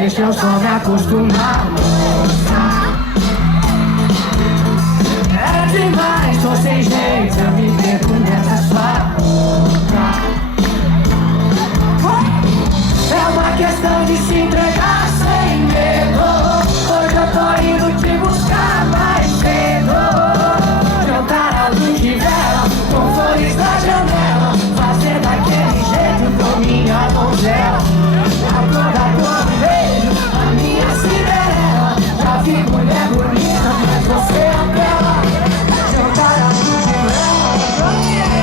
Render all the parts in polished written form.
deixa eu só me acostumar, moça. É demais, tô sem jeito, eu me perco nessa sua boca. É uma questão de se entregar sem medo. Hoje eu tô indo te buscar mais cedo. Jantar à luz de vela, com flores na janela, fazer daquele jeito com minha donzela. Acordar com um beijo, a minha Cinderela. Já vi mulher bonita, mas você é bela. Jantar à luz de vela, vem mulher.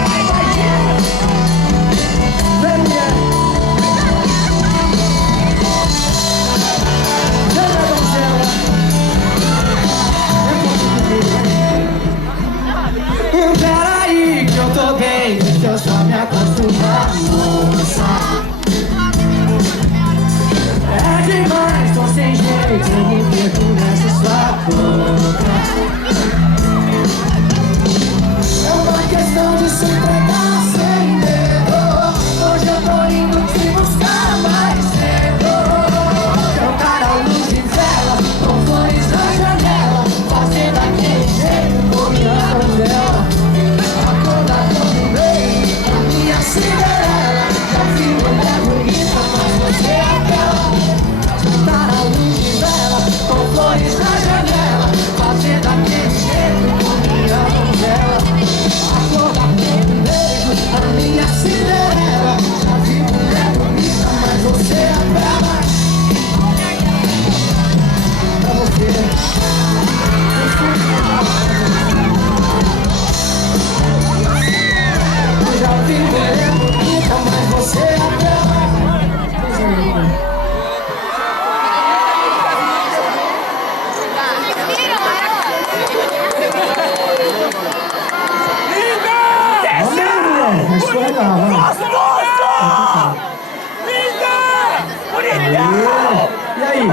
Peraí que eu tô bem, deixa eu só me acostumar, moça. É demais, tô sem jeito, eu me perco nessa sua boca. É uma questão de se entregar sem medo. Hoje eu tô indo te buscar mais cedo. Jantar à luz de vela, com flores na janela, fazer daquele jeito com minha donzela. Acordar com um beijo, a minha Cinderela. Já vi mulher bonita, mas você é bela. Jantar à luz de vela, com flores na janela, fazer daquele jeito com minha donzela. Acordar com um beijo, a minha Cinderela. Já vi mulher bonita, mas você é bela. Pra você. Eu já vi mulher bonita, mas você é bela. Mas foi legal, né? Linda! Bonitão! E aí?